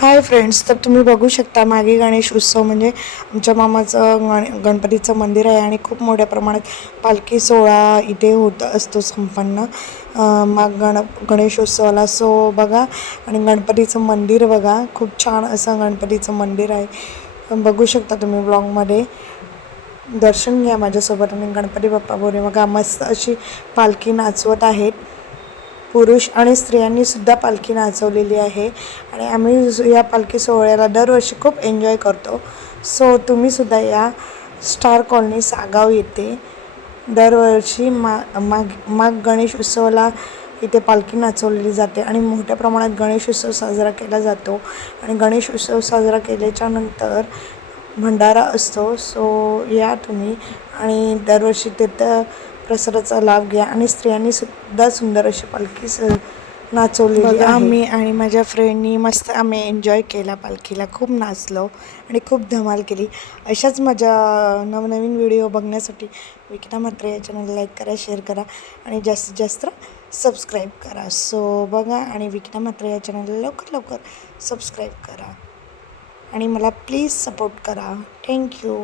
Hi friends, तर तुम्ही बघू शकता मागे गणेश उत्सव म्हणजे आमच्या मामाचं गणपतीचं मंदिर आहे आणि खूप मोठ्या प्रमाणात पालखी सोहळा इथे होत असतो संपन्न गणेशोत्सवाला. सो बघा, आणि गणपतीचं मंदिर बघा, खूप छान असं गणपतीचं मंदिर आहे. बघू शकता तुम्ही ब्लॉगमध्ये, दर्शन घ्या माझ्यासोबत. आणि गणपती बाप्पा बोले बघा, मस्त अशी पालखी नाचवत आहेत. पुरुष आणि स्त्रियांनी सुद्धा पालखी नाचवलेली आहे आणि आम्ही या पालखी सोहळ्याला दरवर्षी खूप एन्जॉय करतो. सो तुम्हीसुद्धा या. स्टार कॉलनी सागाव येथे दरवर्षी माघ गणेश उत्सवाला इथे पालखी नाचवलेली जाते आणि मोठ्या प्रमाणात गणेश उत्सव साजरा केला जातो. आणि गणेश उत्सव साजरा केल्याच्या नंतर भंडारा असतो. सो या तुम्ही आणि दरवर्षी तिथं प्रसादाचा लाभ घ्या. आणि स्त्रियांनी सुद्धा सुंदर अशी पालखी नाचवलेली आहे. मी आणि माझ्या फ्रेंडनी मस्त आम्ही एन्जॉय केला, पालखीला खूप नाचलो आणि खूप धमाल केली. अशाच माझ्या नवनवीन व्हिडिओ बघण्यासाठी विकिता म्हात्रे या चॅनलला लाईक करा, शेअर करा आणि जास्तीत जास्त सबस्क्राईब करा. सो बघा, आणि विकिता म्हात्रे या चॅनलला लवकर लवकर सबस्क्राईब करा आणि मला प्लीज सपोर्ट करा. थँक्यू.